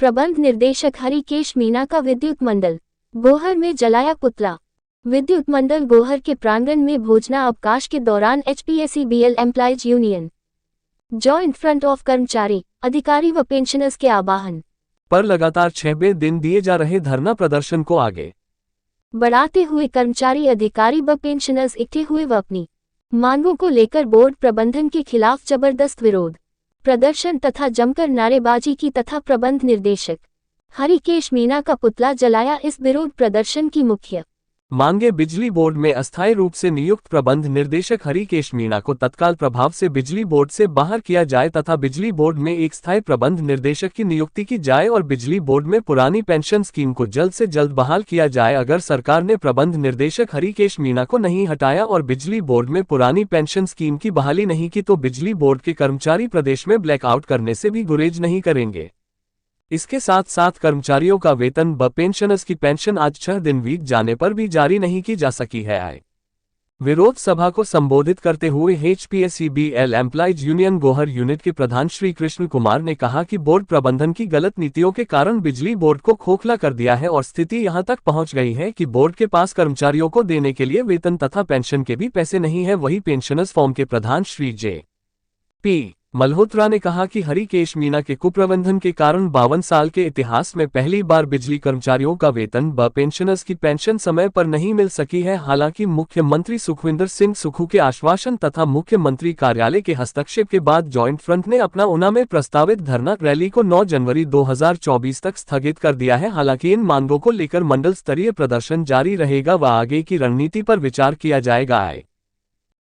प्रबंध निर्देशक हरिकेश मीणा का विद्युत मंडल गोहर में जलाया पुतला। विद्युत मंडल गोहर के प्रांगण में भोजना अवकाश के दौरान HPSEBL employees union joint front of कर्मचारी अधिकारी व पेंशनर्स के आह्वान पर लगातार 6वें दिन दिए जा रहे धरना प्रदर्शन को आगे बढ़ाते हुए कर्मचारी अधिकारी व पेंशनर्स इकट्ठे हुए व अपनी मांगों को लेकर बोर्ड प्रबंधन के खिलाफ जबरदस्त विरोध प्रदर्शन तथा जमकर नारेबाजी की तथा प्रबंध निर्देशक हरिकेश मीणा का पुतला जलाया। इस विरोध प्रदर्शन की मुख्य मांगे बिजली बोर्ड में अस्थायी रूप से नियुक्त प्रबंध निर्देशक हरिकेश मीणा को तत्काल प्रभाव से बिजली बोर्ड से बाहर किया जाए तथा बिजली बोर्ड में एक स्थायी प्रबंध निर्देशक की नियुक्ति की जाए और बिजली बोर्ड में पुरानी पेंशन स्कीम को जल्द से जल्द बहाल किया जाए। अगर सरकार ने प्रबंध निर्देशक हरिकेश मीणा को नहीं हटाया और बिजली बोर्ड में पुरानी पेंशन स्कीम की बहाली नहीं की तो बिजली बोर्ड के कर्मचारी प्रदेश में ब्लैकआउट करने से भी गुरेज नहीं करेंगे। इसके साथ साथ कर्मचारियों का वेतन व पेंशनर्स की पेंशन आज 6 दिन बीत जाने पर भी जारी नहीं की जा सकी है। विरोध सभा को संबोधित करते हुए HPSEBL employees union Gohar unit के प्रधान श्री कृष्ण कुमार ने कहा कि बोर्ड प्रबंधन की गलत नीतियों के कारण बिजली बोर्ड को खोखला कर दिया है और स्थिति यहां तक पहुंच गई है कि बोर्ड के पास कर्मचारियों को देने के लिए वेतन तथा पेंशन के भी पैसे नहीं है। वही पेंशनर्स फॉर्म के प्रधान श्री J.P. मल्होत्रा ने कहा कि हरिकेश मीणा के कुप्रबंधन के कारण 52 साल के इतिहास में पहली बार बिजली कर्मचारियों का वेतन व पेंशनर्स की पेंशन समय पर नहीं मिल सकी है। हालांकि मुख्यमंत्री सुखविंदर सिंह सुक्खू के आश्वासन तथा मुख्यमंत्री कार्यालय के हस्तक्षेप के बाद जॉइंट फ्रंट ने अपना ऊना में प्रस्तावित धरना रैली को 9 जनवरी 2024 तक स्थगित कर दिया है। हालांकि इन मांगों को लेकर मंडल स्तरीय प्रदर्शन जारी रहेगा व आगे की रणनीति पर विचार किया जाएगा।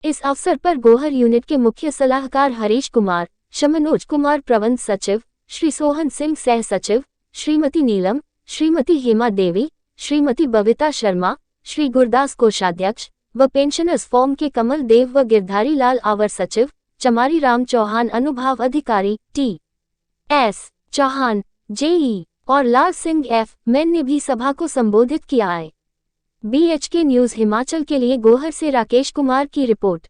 इस अवसर पर गोहर यूनिट के मुख्य सलाहकार हरीश कुमार, मनोज कुमार प्रबंध सचिव, श्री सोहन सिंह सह सचिव, श्रीमती नीलम, श्रीमती हेमा देवी, श्रीमती बबीता शर्मा, श्री गुरदास कोषाध्यक्ष व पेंशनर्स फॉर्म के कमल देव व गिरधारी लाल आवर सचिव, चमारी राम चौहान अनुभाग अधिकारी T.S. चौहान JE और लाल सिंह F. मैन ने भी सभा को संबोधित किया है। BHK न्यूज हिमाचल के लिए गोहर से राकेश कुमार की रिपोर्ट।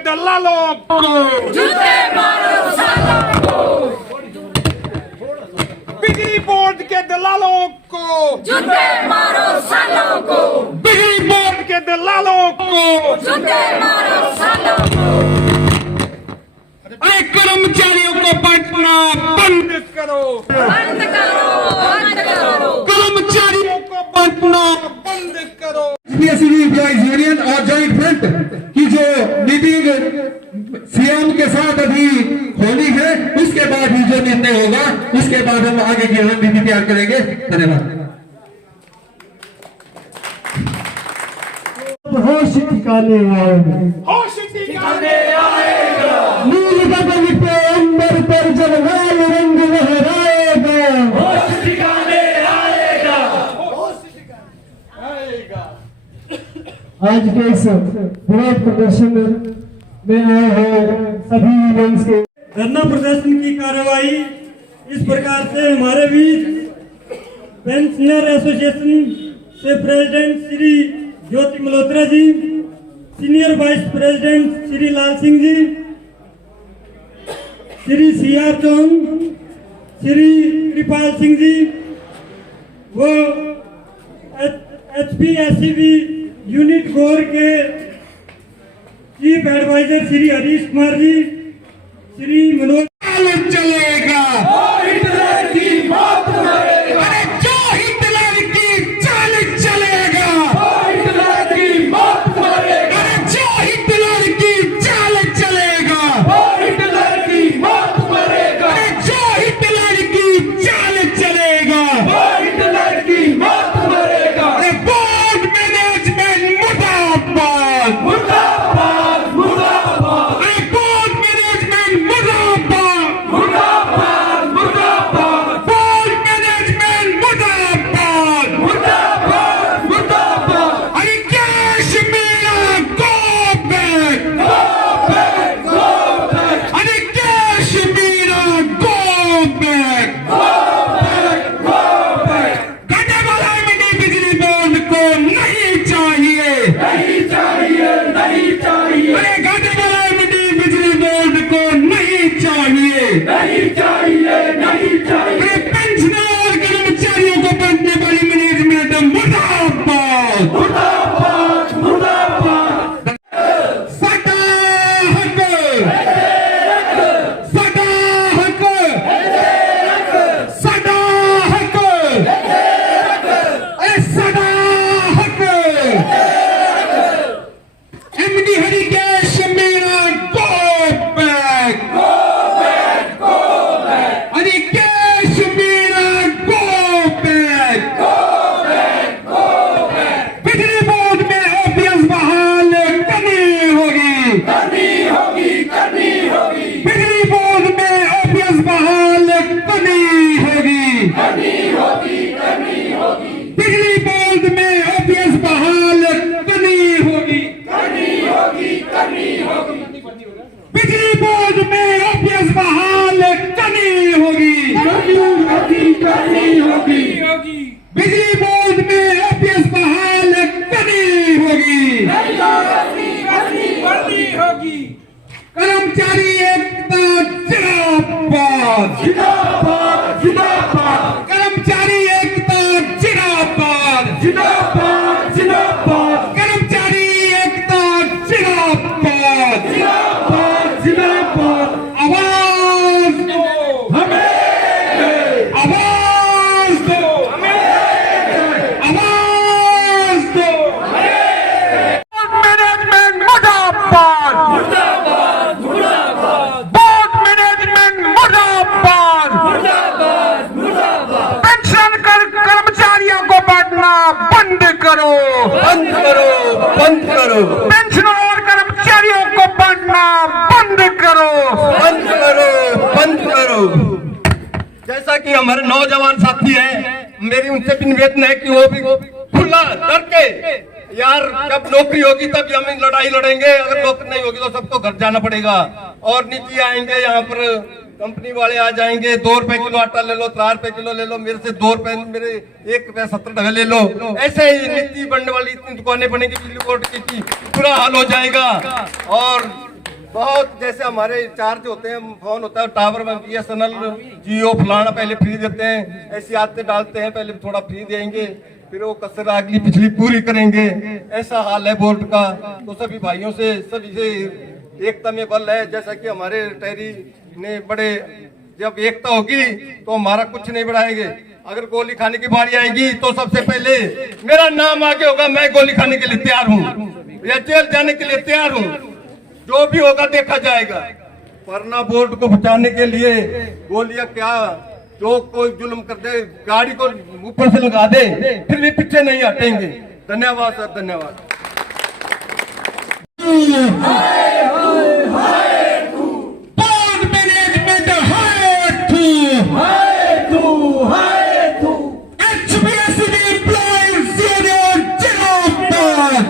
दलालों को जूते मारो सालों को, बिजली बोर्ड के दलालों को जूते मारो सालों को, बिजली बोर्ड के दलालों को जूते मारो सालों को। अरे कर्मचारियों को बांटना बंद करो, बंद करो, बंद करो, कर्मचारियों को बांटना बंद करो। एम्प्लॉयज यूनियन और जॉइंट फ्रंट की जो मीटिंग सीएम के साथ अभी होनी है, उसके बाद ही जो निर्णय होगा उसके बाद हम आगे की रणनीति तैयार करेंगे। धन्यवाद। होश ठिकाने आएगा, होश ठिकाने आएगा, नील गगन पे अंबर पर जब लाल रंग लहराएगा, होश ठिकाने आएगा, होश ठिकाने आएगा। आज के इस विराट प्रदर्शन में आए हैं सभी यूनियंस के। धरना प्रदर्शन की कार्रवाई इस प्रकार से हमारे बीच पेंशनर एसोसिएशन से president Shri Jyoti Malhotra ji, senior vice president Shri Lal Singh ji, Shri CR चौन, श्री कृपाल सिंह जी वो HPSCB यूनिट गोर के चीफ एडवाइजर श्री हरीश कुमार जी, श्री मनोज चलेगा, हिटलर की मौत मरेगा, अरे जो हिटलर की चाल चलेगा, हिटलर की मौत मरेगा, अरे जो हिटलर की चाल चलेगा, हिटलर की मौत मरेगा, अरे जो हिटलर की चाल चलेगा, हिटलर की मौत मरेगा। अरे बोर्ड मैनेजमेंट मुर्दाबाद, मुर्दाबाद मुर्दाबाद अरे बोर्ड मैनेजमेंट मुर्दाबाद, मुर्दाबाद मुर्दाबाद बोर्ड मैनेजमेंट मुर्दाबाद, मुर्दाबाद मुर्दाबाद। अरे कैश मेरा गो बैक, गो बैक अरे कैश मेरा गो बैक, गो बैक घाटे वाला मिनी बिजली बोर्ड को नहीं चाहिए, नहीं चाहिए, नहीं चाहिए, अरे घाटे वाला मिनी बिजली बोर्ड को नहीं चाहिए, नहीं चाहिए, नहीं चाहिए। अरे पेंशनर और कर्मचारियों को बढ़ने वाली मैनेजमेंट मुर्दाबाद, मुर्दाबाद मुर्दाबाद। सदा हक, सदा हक, सदा हक, अरे सदा हक, MD हरिकेश मेरा गो बैक, हरिकेश मेरा गो बैक, बिजली बोर्ड में OPS बहाल करनी होगी, करनी होगी, करनी होगी, बिजली बोर्ड में OPS बहाल करनी होगी, करनी होगी, करनी होगी, बिजली बोर्ड में OPS बहाल करनी होगी, करनी होगी, करनी होगी, बिजली बोर्ड में OPS बहाल करनी होगी, करनी होगी, बिजली बोर्ड में OPS बहाल करनी होगी, करनी होगी। कर्मचारी एकता जिंदाबाद, जिंदाबाद जिंदाबाद कर्मचारी एकता जिंदाबाद, जिंदाबाद जिंदाबाद कर्मचारी एकता जिंदाबाद, जिंदाबाद जिंदाबाद। आवाज दो, हमें आवाज दो, आवाज दो, मैनेजमेंट मुर्दाबाद, मुर्दाबाद मुर्दाबाद बोर्ड मैनेजमेंट मुर्दाबाद, मुर्दाबाद मुर्दाबाद। पेंशन कर्मचारियों को बांटना बंद करो, बंद करो, बंद करो, पेंशन और कर्मचारियों को बांटना बंद करो, बंद करो, बंद करो। जैसा कि हमारे नौजवान साथी हैं, मेरी उनसे भी निवेदन है कि वो भी खुला करके, यार जब नौकरी होगी तब हम लड़ाई लड़ेंगे, अगर नौकरी नहीं होगी तो सबको घर जाना पड़ेगा। और नीति आएंगे यहाँ पर, कंपनी वाले आ जाएंगे, 2 रुपए किलो आटा ले लो, 3 रुपए किलो ले लो, मेरे से 2 रुपए, मेरे 1 रुपया 70 टका ले लो। ऐसे ही नीति बनने वाली इतनी दुकानें बनेगी बिजली बोर्ड की, बुरा हाल हो जाएगा। और बहुत जैसे हमारे चार्ज होते हैं, फोन होता है टावर में, BSNL, जियो फलाना पहले फ्री देते हैं, ऐसी आदतें डालते हैं, पहले थोड़ा फ्री देंगे, फिर वो कसर अगली पिछली पूरी करेंगे। ऐसा हाल है बोर्ड का। तो सभी भाइयों से, सभी से एकता में बल है। जैसा कि हमारे रिटायरी ने बड़े, जब एकता होगी तो हमारा कुछ नहीं बढ़ाएंगे। अगर गोली खाने की बारी आएगी तो सबसे पहले मेरा नाम आगे होगा, मैं गोली खाने के लिए तैयार हूँ या जेल जाने के लिए तैयार हूँ। जो भी होगा देखा जाएगा। वरना बोर्ड को बचाने के लिए गोलियां क्या, जो कोई जुल्म कर दे, गाड़ी को ऊपर से लगा दे, फिर भी पीछे नहीं हटेंगे। धन्यवाद सर, धन्यवाद।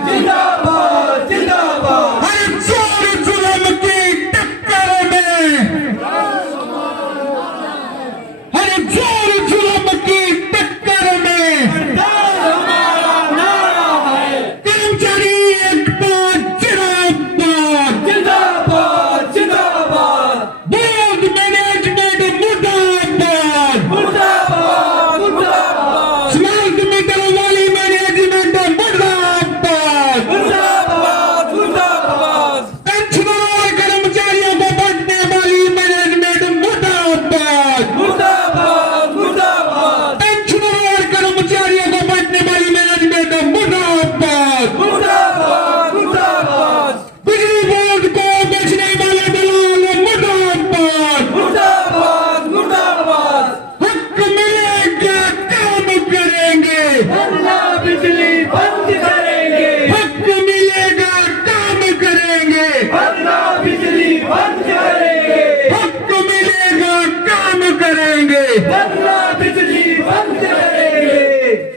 जिंदाबाद जिंदाबाद हर जोर जुल्म की टक्कर में, हर जोर जुल्म की टक्कर में कर्मचारी एकता जिंदाबाद, जिंदाबाद जिंदाबाद बोर्ड मैनेजमेंट मुर्दाबाद, मुर्दाबाद मुर्दाबाद स्मार्ट मीटर वाली मैनेजमेंट मुर्दाबाद, मुर्दाबाद मुर्दाबाद पेंशनरों और कर्मचारियों को बांटने वाली मैनेजमेंट मुर्दाबाद, मुर्दाबाद मुर्दाबाद पेंशनरों और कर्मचारियों को बांटने वाली मैनेजमेंट मुर्दाबाद, मुर्दाबाद मुर्दाबाद बिजली बोर्ड को बेचने वाले दलाल मुर्दाबाद, मुर्दाबाद मुर्दाबाद हक मिलेगा काम करेंगे, वरना बिजली बंद करेंगे, हक मिलेगा काम करेंगे, वरना बिजली बंद करेंगे, हक मिलेगा काम करेंगे, वरना बिजली बंद करेंगे।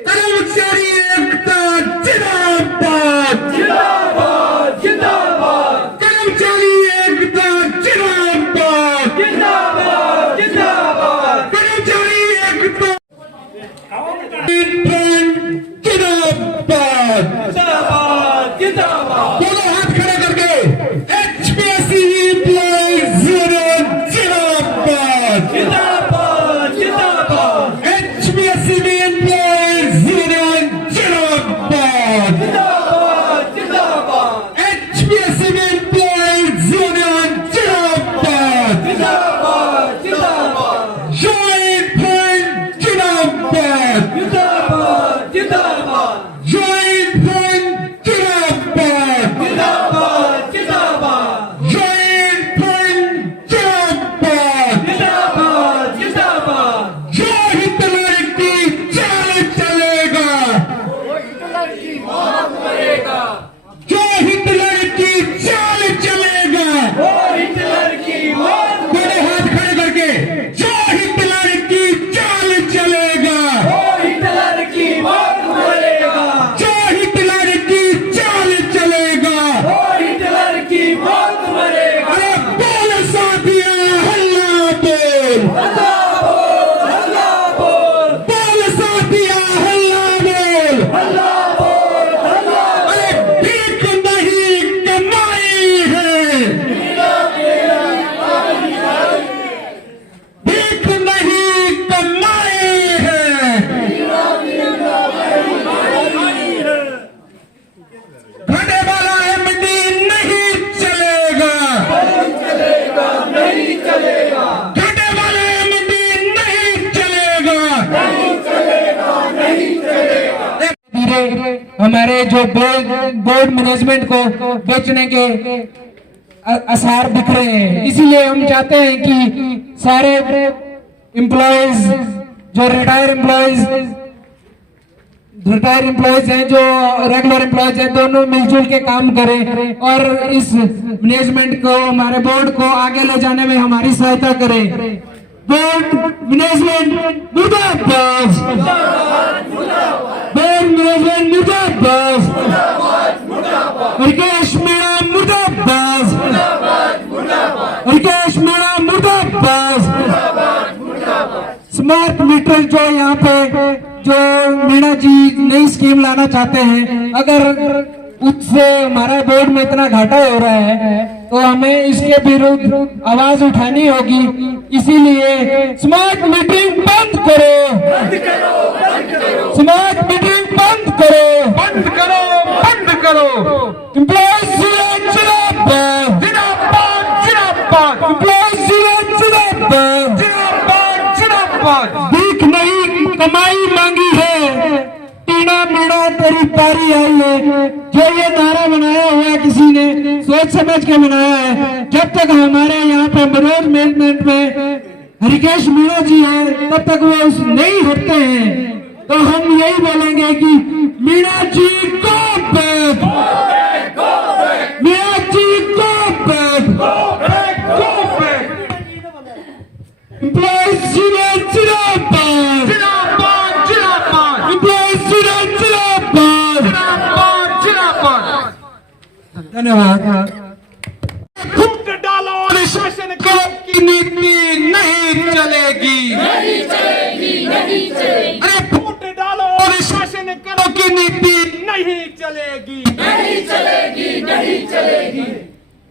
कर्मचारी एकता जिंदाबाद, जिंदाबाद जिंदाबाद कर्मचारी एकता जिंदाबाद, जिंदाबाद जिंदाबाद कर्मचारी एकता जिंदाबाद। जिंदाबाद जिंदाबाद दोनों हाथ खड़े करके HPSC एम्प्लॉइज यूनियन जिंदाबाद, जिंदाबाद जिंदाबाद HPSC एम्प्लॉइज यूनियन जिंदाबाद, जिंदाबाद जिंदाबाद HPSC एम्प्लॉइज यूनियन जिंदाबाद, जिंदाबाद जिंदाबाद जॉइंट फ्रंट जिंदाबाद, जिंदाबाद जिंदाबाद जॉइंट फ्रंट जिंदाबाद, जिंदाबाद जिंदाबाद जॉइंट फ्रंट जिंदाबाद, जिंदाबाद जिंदाबाद जो हिटलर की चाल चलेगा, जो हिटलर की चाल चलेगा, वो हिटलर की मौत दोनों हाथ खड़े करके जो हिटलर की चाल चलेगा, वो हिटलर की मौत मरेगा, जो हिटलर की चाल चलेगा। वो हिटलर की मौत मरेगा। अरे बोल साथिया हल्ला बोल, अल्लाह बोल बोल साथिया हल्ला बोल। अल्लाह बोल अल्लाह अरे भीख नहीं कमाई है, भीख नहीं कमाई है, घाटे वाला MD नहीं चलेगा, नहीं चलेगा घाटे वाला MD नहीं चलेगा। धीरे हमारे जो बोर्ड मैनेजमेंट को बेचने के आसार दिख रहे हैं, इसीलिए हम चाहते हैं कि सारे एम्प्लॉयज जो रिटायर एम्प्लॉयज हैं, जो रेगुलर एम्प्लॉयज हैं, दोनों मिलजुल के काम करें और इस मैनेजमेंट को, हमारे बोर्ड को आगे ले जाने में हमारी सहायता करें। बोर्ड मैनेजमेंट मुर्दाबाद, बोर्ड मैनेजमेंट मुर्दाबाद, हरकेश मीणा मुर्दाबाद, हरकेश मीणा मुर्दाबाद। स्मार्ट मीटर जो यहाँ पे जो मीणा जी नई स्कीम लाना चाहते हैं, अगर उससे हमारा बोर्ड में इतना घाटा हो रहा है तो हमें इसके विरुद्ध आवाज उठानी होगी। इसीलिए स्मार्ट मीटिंग बंद करो, स्मार्ट मीटिंग बंद करो, बंद करो, बंद करो। एम्प्लॉयज जिंदाबाद, जिंदाबाद, जिंदाबाद, एम्प्लॉयज जिंदाबाद। जिंदाबाद, जिंदाबाद। भीख नहीं कमाई मांगी है, टीना मीणा तेरी पारी आई है। जो ये नारा बनाया हुआ है किसी ने सोच समझ के बनाया है। जब तक हमारे यहाँ पे मनोज मैनेजमेंट में हरिकेश मीणा जी है, तब तक वो नहीं हटते हैं। तो हम यही बोलेंगे कि मीणा जी को बैक, मीणा जी को बैक, एम्प्लॉयज जिंदाबाद, जिंदाबाद, जिंदाबाद, एम्प्लॉयज जिंदाबाद। जिंदाबाद, जिंदाबाद। धन्यवाद। फूट डालो और शासन करो की नीति नहीं चलेगी, नहीं चलेगी, नहीं चलेगी। अरे फूट डालो और शासन करो की नीति नहीं चलेगी, नहीं चलेगी, नहीं चलेगी।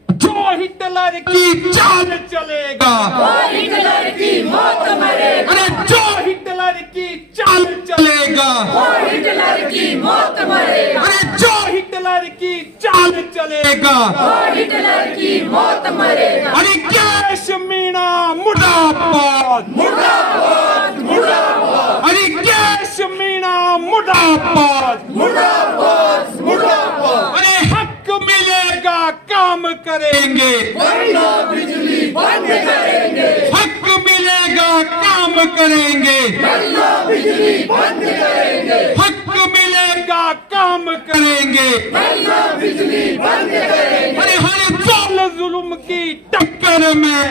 जो हिटलर की चाल चलेगा, वो हिटलर की मौत मरेगा। अरे जो हिटलर की चाल चलेगा, वो हिटलर की मौत मरेगा। अरे जो हिटलर की चाल चलेगा, वो हिटलर की मौत मरेगा। अरे कैश मीणा मुर्दाबाद, मुर्दाबाद, मुर्दाबाद। अरे कैश मीणा मुर्दाबाद, मुर्दाबाद, मुर्दाबाद। अरे हक मिलेगा काम करेंगे, वरना बिजली बंद करेंगे। हक मिलेगा काम करेंगे, वरना बिजली बंद करेंगे। हक मिलेगा काम करेंगे, वरना बिजली बंद करेंगे। अरे हर जाल जुल्म की टक्कर में,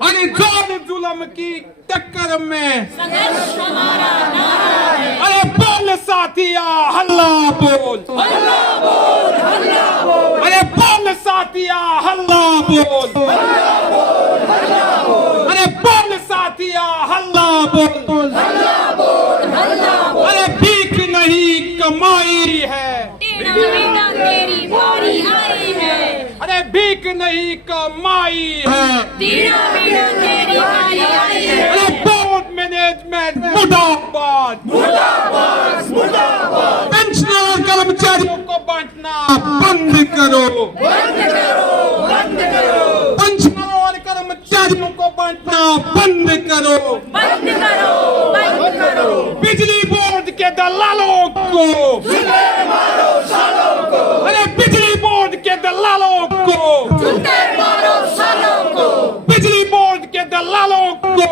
अरे जाल जुल्म की टक्कर में संघर्ष हमारा नारा है। अरे बोल साथिया हल्ला बोल, हल्ला बोल, हल्ला बोल। अरे बोल साथिया हल्ला बोल, हल्ला बोल, हल्ला बोल। अरे बोल साथिया हल्ला बोल, हल्ला बोल, हल्ला बोल। अरे भीख नहीं कमाई है, मीणा तेरी बारी आई है। अरे भीख नहीं कमाई है, मीणा तेरी बारी आई है। अरे बोर्ड मैनेजमेंट मुर्दाबाद, मुर्दाबाद, मुर्दाबाद। पेंशनर कर्मचारियों को बांटना बंद करो, बंद करो, बंद करो। पेंशनर और कर्मचारियों को बांटना बंद करो, बंद करो, बंद करो। बिजली बोर्ड के दलालों को जूते मारो सालों को। अरे बिजली बोर्ड के दलालों को जूते मारो सालों को। बिजली बोर्ड के दलालों को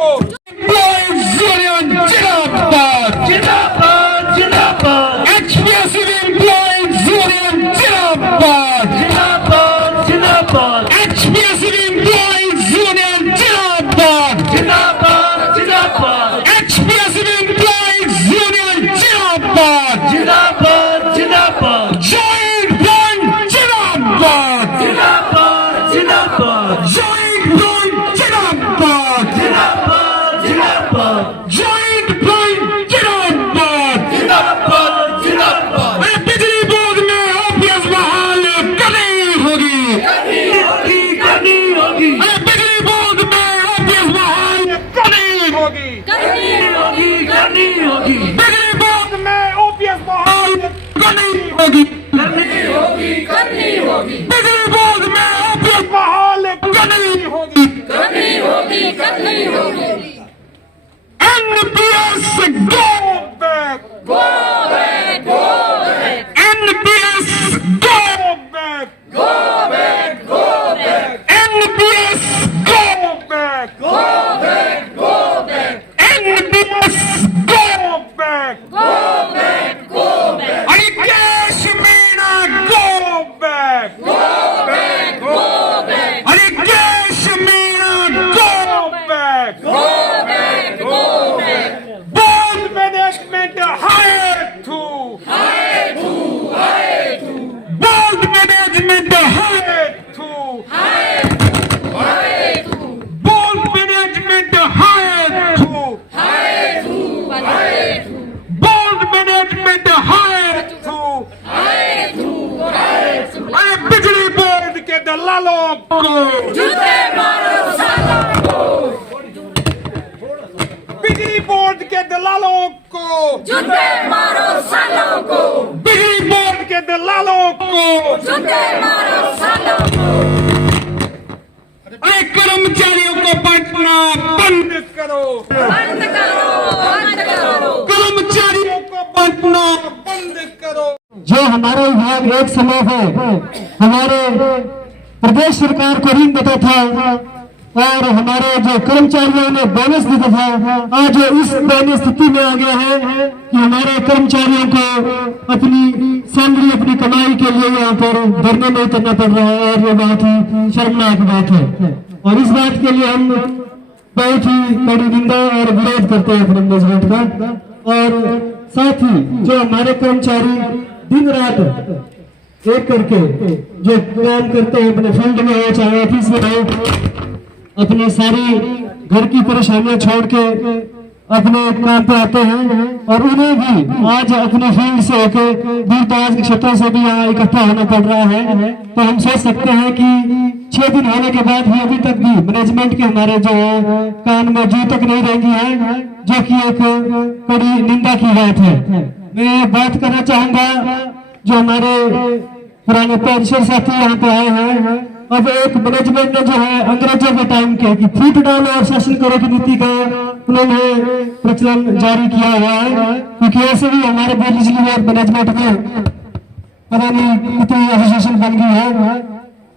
जिंदाबाद, जिंदाबाद, जिंदाबाद। HPSC एम्प्लॉइज यूनियन जिंदाबाद, जिंदाबाद, जिंदाबाद। HPSC एम्प्लॉइज यूनियन जिंदाबाद, जिंदाबाद, जिंदाबाद। HPSC एम्प्लॉइज यूनियन जिंदाबाद, जिंदाबाद, जिंदाबाद। जॉइंट फ्रंट जिंदाबाद, जिंदाबाद, जिंदाबाद। जॉइंट फ्रंट जिंदाबाद, जिंदाबाद, जिंदाबाद। जॉइंट फ्रंट जिंदाबाद, जिंदाबाद, जिंदाबाद। अरे बिजली बोर्ड में ओपीएस बहाल करनी होगी, करनी होगी, करनी होगी। अरे बिजली बोर्ड में ओपीएस बहाल करनी होगी, करनी होगी, करनी होगी। बिजली बोर्ड में ओपीएस बहाल करनी होगी, करनी होगी, करनी होगी। बिजली बोर्ड में ओपीएस बहाल करनी होगी, करनी होगी, करनी होगी। NPS go back, go back, go back। NPS go back, go back, go back। NPS go back, go back, go back। NPS go back, go back, go back। अरे कैश Meena go back, go back, go back। अरे कैश Meena go back, go back, go back। Board management हायर टू, हायर टू, हायर टू। बोर्ड मैनेजमेंट हायर टू, हायर टू, हायर टू। बोर्ड मैनेजमेंट हायर टू, हायर टू, हायर टू। बोर्ड मैनेजमेंट हायर टू, हायर टू, हायर टू। अरे बिजली बोर्ड के दलालों को जूते मारो सालों को। बिजली बोर्ड के दलालों को जूते मारो सालों को। बिजली बोर्ड के दलालों को जूते मारो सालों को। अरे कर्मचारियों को बांटना बंद करो, बंद करो, बंद करो। कर्मचारियों को बांटना बंद करो। जो हमारा विभाग एक समय है हमारे प्रदेश सरकार को ऋण देता था और हमारे जो कर्मचारियों ने बोनस देता था, आज इस दयनीय स्थिति में आ गया है कि हमारे कर्मचारियों को अपनी सैलरी अपनी कमाई के लिए यहाँ पर धरने में उतरना पड़ रहा है और ये बहुत ही शर्मनाक बात है। और इस बात के लिए हम बहुत ही बड़ी निंदा और विरोध करते हैं मैनेजमेंट का। और साथ ही जो हमारे कर्मचारी दिन रात एक करके जो काम करते हैं अपने फील्ड में हो चाहे ऑफिस में हो, अपनी सारी घर की परेशानियां छोड़ के अपने काम पे आते हैं और उन्हें भी आज अपने फील्ड से होकर दूर दराज के क्षेत्रों से भी यहाँ इकट्ठा होना पड़ रहा है। तो हम सोच सकते हैं कि 6 दिन होने के बाद भी अभी तक भी मैनेजमेंट के हमारे जो है कान में जू तक नहीं रहेंगी है, जो कि एक बड़ी निंदा की बात है। मैं बात करना चाहूंगा जो हमारे पुराने पेंशन साथी यहाँ पे आए हैं, अब एक मैनेजमेंट ने जो है अंग्रेजों के टाइम के कि फूट डालो और शासन करो की नीति का उन्होंने प्रचलन जारी किया हुआ है, क्योंकि ऐसे भी हमारे बिजली बोर्ड मैनेजमेंट में पता नहीं कितनी एसोसिएशन बन गई है,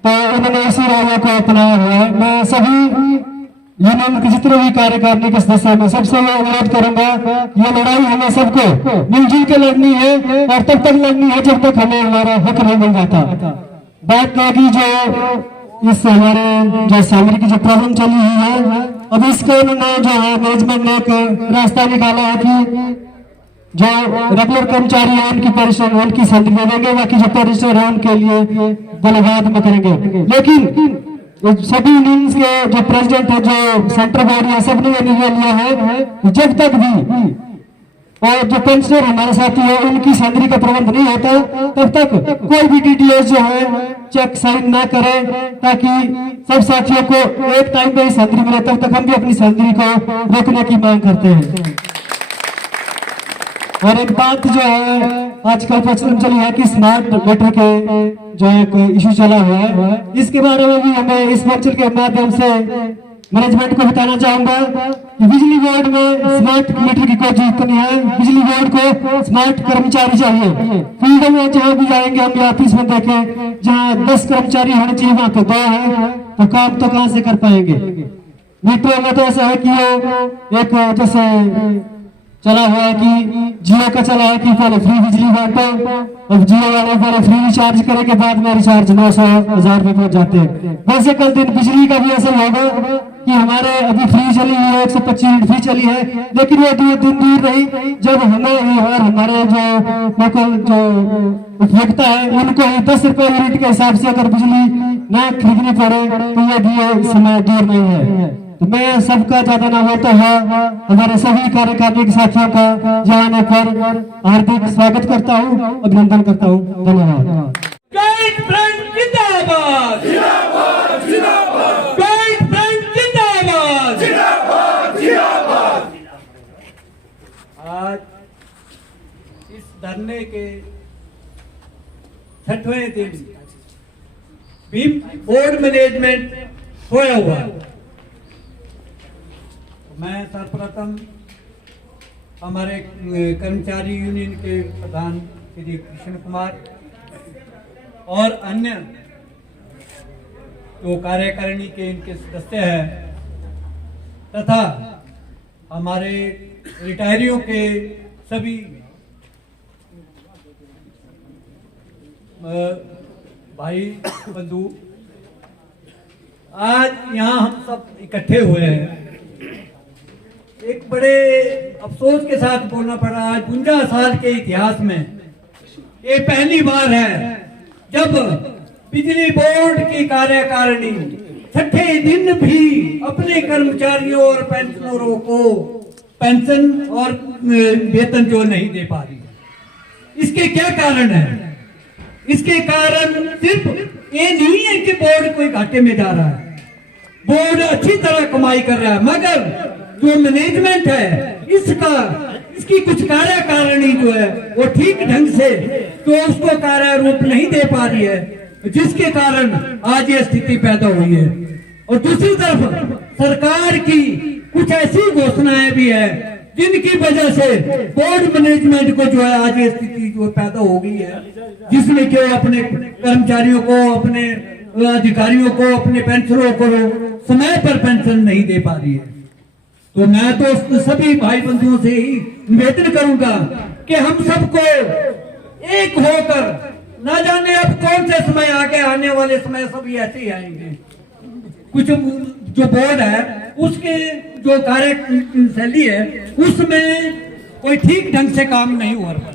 तो उन्होंने इसी राह को अपनाया हुआ है। मैं सभी यूनियन के जितने भी कार्यकारिणी के सदस्य में सबसे अनुरोध करूंगा, ये लड़ाई हमें सबको मिलजुल के लड़नी है और तब तक लड़नी है जब तक हमें हमारा हक नहीं मिल जाता। बात की जो इस हमारे जो सैलरी की जो प्रॉब्लम चली हुई है, अब इसको उन्होंने जो है मैनेजमेंट ने एक रास्ता निकाला है कि जो रेगुलर कर्मचारी है उनकी पेंशन उनकी सैलरी दे देंगे, बाकी जो पेंशन है उनके लिए बलवाद में करेंगे। लेकिन सभी यूनियंस के जो प्रेसिडेंट है, जो सेंट्रल बॉडी है, सबने ये निर्णय लिया है जब तक भी और जो पेंशनर हमारे साथी है उनकी सैलरी का प्रबंध नहीं होता तब तक कोई भी डीटीएस जो है चेक साइन ना करे, ताकि सब साथियों को एक टाइम पे ही सैलरी मिले। तब तक हम भी अपनी सैलरी को रोकने की मांग करते हैं। और एक बात जो है आजकल प्रचलन चली है कि स्मार्ट मीटर के जो एक इशू चला हुआ है, इसके बारे में भी हमें इस वर्चुअल के माध्यम से मैनेजमेंट को बताना चाहूंगा कि बिजली बोर्ड में स्मार्ट मीटर की कोई जरूरत नहीं है। बिजली बोर्ड को स्मार्ट कर्मचारी चाहिए। फील्ड में जहां भी जाएंगे हम ऑफिस में देखें, जहां 10 कर्मचारी होने चाहिए वहां तो 2 है, तो काम तो कहां से कर पाएंगे। मीटर में तो ऐसा है कि ये एक जैसे चला हुआ है कि जियो का चला है कि पहले फ्री बिजली बांटो, अब जियो वाले पहले फ्री रिचार्ज करने के बाद में रिचार्ज 900-1000 रुपए पहुंच जाते हैं। वैसे कल दिन बिजली का भी ऐसा होगा कि हमारे अभी फ्री चली हुई है, 125 यूनिट फ्री चली है, लेकिन वो दिन दूर रही जब हमें ही और हमारे जो लोकल जो उपभोक्ता है उनको ही 10 रुपए यूनिट के हिसाब से अगर बिजली ना खरीदनी पड़े तो ये भी समय दूर नहीं है। तो मैं सबका ज्यादा ना बोलता हुआ हमारे सभी कार्यकारिणी के साथियों का यहाँ आने पर हार्दिक स्वागत करता हूँ, अभिनंदन करता हूँ। धन्यवाद। गाइड फ्रंट जिंदाबाद, जिंदाबाद, जिंदाबाद। गाइड फ्रंट जिंदाबाद, जिंदाबाद, जिंदाबाद। आज इस धरने के 6वें दिन भी बोर्ड मैनेजमेंट खोया हुआ है। मैं सर्वप्रथम हमारे कर्मचारी यूनियन के प्रधान श्री कृष्ण कुमार और अन्य जो कार्यकारिणी के इनके सदस्य हैं तथा हमारे रिटायरियों के सभी भाई बंधु, आज यहाँ हम सब इकट्ठे हुए हैं। एक बड़े अफसोस के साथ बोलना पड़ रहा है, 52 साल के इतिहास में ये पहली बार है जब बिजली बोर्ड की कार्यकारिणी 6ठे दिन भी अपने कर्मचारियों और पेंशनरों को पेंशन और वेतन जो नहीं दे पा रही है। इसके क्या कारण है? इसके कारण सिर्फ ये नहीं है कि बोर्ड कोई घाटे में जा रहा है, बोर्ड अच्छी तरह कमाई कर रहा है, मगर जो मैनेजमेंट है इसकी कुछ कार्यकारिणी जो है वो ठीक ढंग से तो उसको कार्यारूप नहीं दे पा रही है, जिसके कारण आज ये स्थिति पैदा हुई है। और दूसरी तरफ सरकार की कुछ ऐसी घोषणाएं भी है जिनकी वजह से बोर्ड मैनेजमेंट को जो है आज ये स्थिति जो पैदा हो गई है, जिसमें कि अपने कर्मचारियों को, अपने अधिकारियों को, अपने पेंशनरों को समय पर पेंशन नहीं दे पा रही है। तो मैं तो सभी भाई बंधुओं से ही निवेदन करूंगा कि हम सबको एक होकर, ना जाने अब कौन से समय आगे आने वाले समय सभी ऐसे ही आएंगे। कुछ जो बोर्ड है उसके जो कार्यशैली है उसमें कोई ठीक ढंग से काम नहीं हो रहा,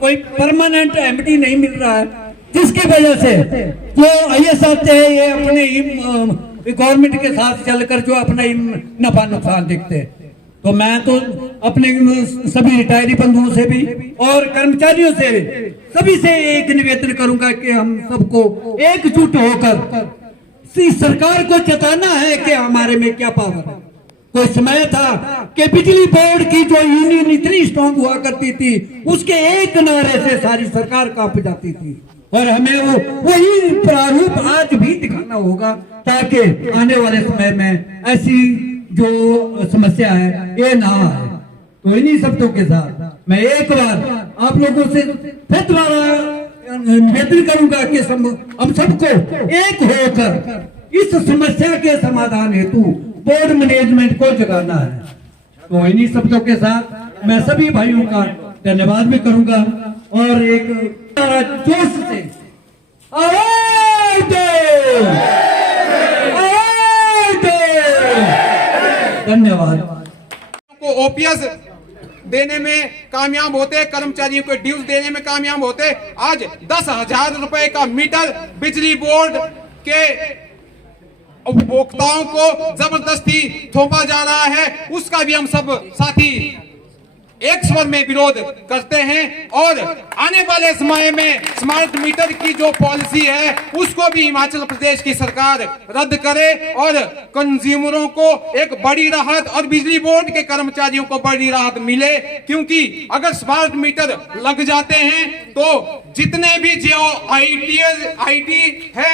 कोई परमानेंट एमडी नहीं मिल रहा है, जिसकी वजह से जो आईएएस आते हैं ये अपने गवर्नमेंट के साथ चलकर जो अपना नफा नुकसान देखते हैं। तो मैं तो अपने सभी रिटायरी बंधुओं से भी और कर्मचारियों से भी सभी से एक निवेदन करूंगा कि हम सबको एकजुट होकर इस सरकार को चेताना है कि हमारे में क्या पावर है। कोई समय था कि बिजली बोर्ड की जो यूनियन इतनी स्ट्रांग हुआ करती थी, उसके एक नारे से सारी सरकार कांप जाती थी, और हमें वही प्रारूप आज भी दिखाना होगा ताकि आने वाले समय में ऐसी जो समस्या है ये ना आए। तो इन्हीं शब्दों के साथ मैं एक बार आप लोगों से फिर दोबारा निवेदन करूंगा कि हम सबको एक होकर इस समस्या के समाधान हेतु बोर्ड मैनेजमेंट को जगाना है। तो इन्हीं शब्दों के साथ मैं सभी भाइयों का धन्यवाद भी करूंगा और एक जोश से आवाज दो, आवाज दो। धन्यवाद। को ओपीएस देने में कामयाब होते, कर्मचारियों को ड्यूज देने में कामयाब होते। आज 10,000 रुपए का मीटर बिजली बोर्ड के उपभोक्ताओं को जबरदस्ती थोपा जा रहा है, उसका भी हम सब साथी एक स्वर में विरोध करते हैं। और आने वाले समय में स्मार्ट मीटर की जो पॉलिसी है उसको भी हिमाचल प्रदेश की सरकार रद्द करे और कंज्यूमरों को एक बड़ी राहत और बिजली बोर्ड के कर्मचारियों को बड़ी राहत मिले। क्योंकि अगर स्मार्ट मीटर लग जाते हैं तो जितने भी जियो आईटी है,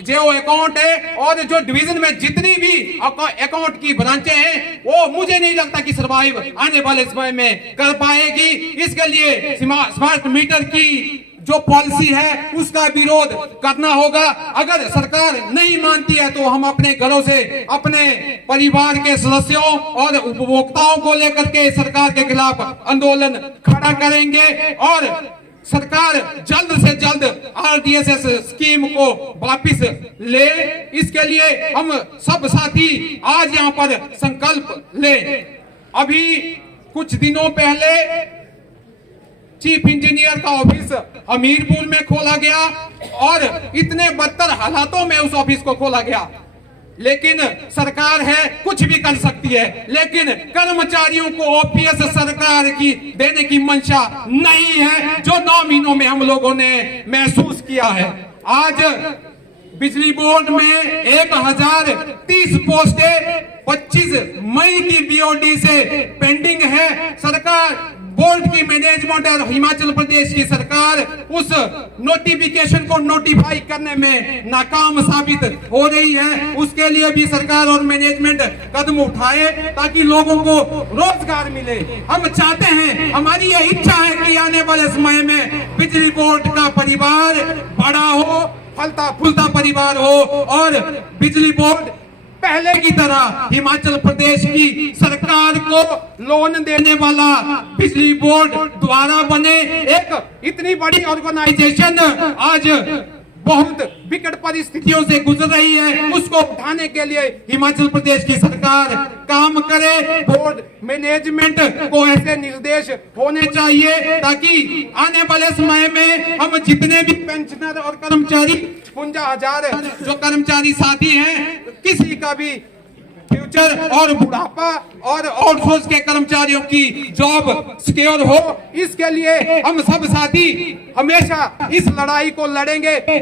जियो अकाउंट है और जो डिवीजन में जितनी भी अकाउंट की ब्रांचें हैं वो मुझे नहीं लगता कि सर्वाइव आने वाले समय में कर पाएगी। इसके लिए स्मार्ट मीटर की जो पॉलिसी है उसका विरोध करना होगा। अगर सरकार नहीं मानती है तो हम अपने घरों से अपने परिवार के सदस्यों और उपभोक्ताओं को लेकर के सरकार के खिलाफ आंदोलन खड़ा करेंगे और सरकार जल्द से जल्द आरडीएसएस स्कीम को वापस ले। इसके लिए हम सब साथी आज यहाँ पर संकल्प ले। अभी कुछ दिनों पहले चीफ इंजीनियर का ऑफिस हमीरपुर में खोला गया और इतने बदतर हालातों में उस ऑफिस को खोला गया। लेकिन सरकार है, कुछ भी कर सकती है, लेकिन कर्मचारियों को ओपीएस सरकार की देने की मंशा नहीं है, जो 9 महीनों में हम लोगों ने महसूस किया है। आज बिजली बोर्ड में 1030 पोस्टें 25 मई की बीओडी से पेंडिंग है। सरकार, बोर्ड की मैनेजमेंट और हिमाचल प्रदेश की सरकार उस नोटिफिकेशन को नोटिफाई करने में नाकाम साबित हो रही है। उसके लिए भी सरकार और मैनेजमेंट कदम उठाए ताकि लोगों को रोजगार मिले। हम चाहते हैं, हमारी यह इच्छा है कि आने वाले समय में बिजली बोर्ड का परिवार बड़ा हो, फलता फूलता परिवार हो और बिजली बोर्ड पहले की तरह हिमाचल प्रदेश की सरकार को लोन देने वाला बिजली बोर्ड द्वारा बने। एक इतनी बड़ी ऑर्गेनाइजेशन आज बहुत विकट परिस्थितियों से गुजर रही है, उसको उठाने के लिए हिमाचल प्रदेश की सरकार काम करे। बोर्ड मैनेजमेंट को ऐसे निर्देश होने चाहिए ताकि आने वाले समय में हम जितने भी पेंशनर और कर्मचारी 55,000 जो कर्मचारी साथी हैं, किसी का भी फ्यूचर और बुढ़ापा और आउटसोर्स के कर्मचारियों की जॉब सिक्योर हो, इसके लिए हम सब साथी हमेशा इस लड़ाई को लड़ेंगे।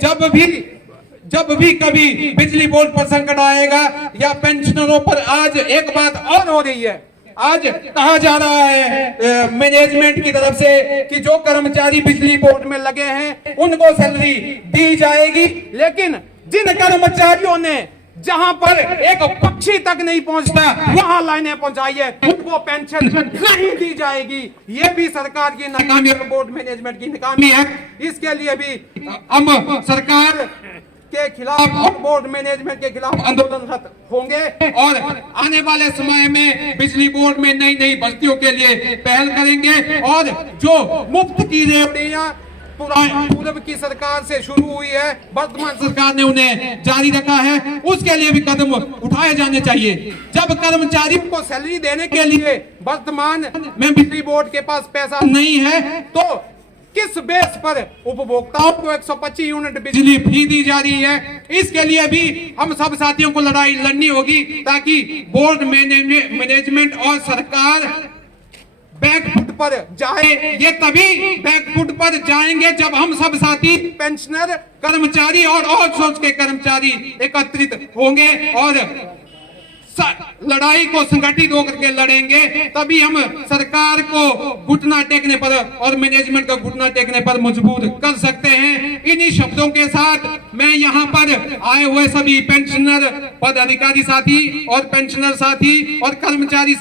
जब भी कभी बिजली बोर्ड पर संकट आएगा या पेंशनरों पर, आज एक बात और हो रही है, आज कहा जा रहा है मैनेजमेंट की तरफ से कि जो कर्मचारी बिजली बोर्ड में लगे हैं उनको सैलरी दी जाएगी, लेकिन जिन कर्मचारियों ने जहां पर एक पक्षी तक नहीं पहुंचता वहां लाइनें पहुंचाई है उनको पेंशन नहीं दी जाएगी। ये भी सरकार की नाकामी और बोर्ड मैनेजमेंट की नाकामी है। इसके लिए भी हम सरकार के खिलाफ और बोर्ड मैनेजमेंट के खिलाफ आंदोलनरत होंगे और आने वाले समय में बिजली बोर्ड में नई नई भर्तियों के लिए पहल करेंगे और जो मुफ्त की रेवड़ियां पूर्व की सरकार से शुरू हुई है, वर्तमान सरकार ने उन्हें जारी रखा है, उसके लिए भी कदम उठाए जाने चाहिए। जब कर्मचारियों को सैलरी देने के लिए वर्तमान में बिजली बोर्ड के पास पैसा नहीं है, तो किस बेस पर उपभोक्ताओं को 125 यूनिट बिजली फ्री दी जा रही है? इसके लिए भी हम सब साथियों को लड़ाई लड़नी होगी, ताकि बोर्ड मैनेजमेंट और सरकार बैकफुट पर जाए। ये तभी बैकफुट पर जाएंगे जब हम सब साथी पेंशनर, कर्मचारी और सोच के कर्मचारी एकत्रित होंगे और लड़ाई को संगठित होकर के लड़ेंगे। तभी हम सरकार को घुटना टेकने पर और मैनेजमेंट को घुटना टेकने पर मजबूर कर सकते हैं। इन्हीं शब्दों के साथ मैं यहाँ पर आए हुए सभी पेंशनर पदाधिकारी साथी और पेंशनर साथी और कर्मचारी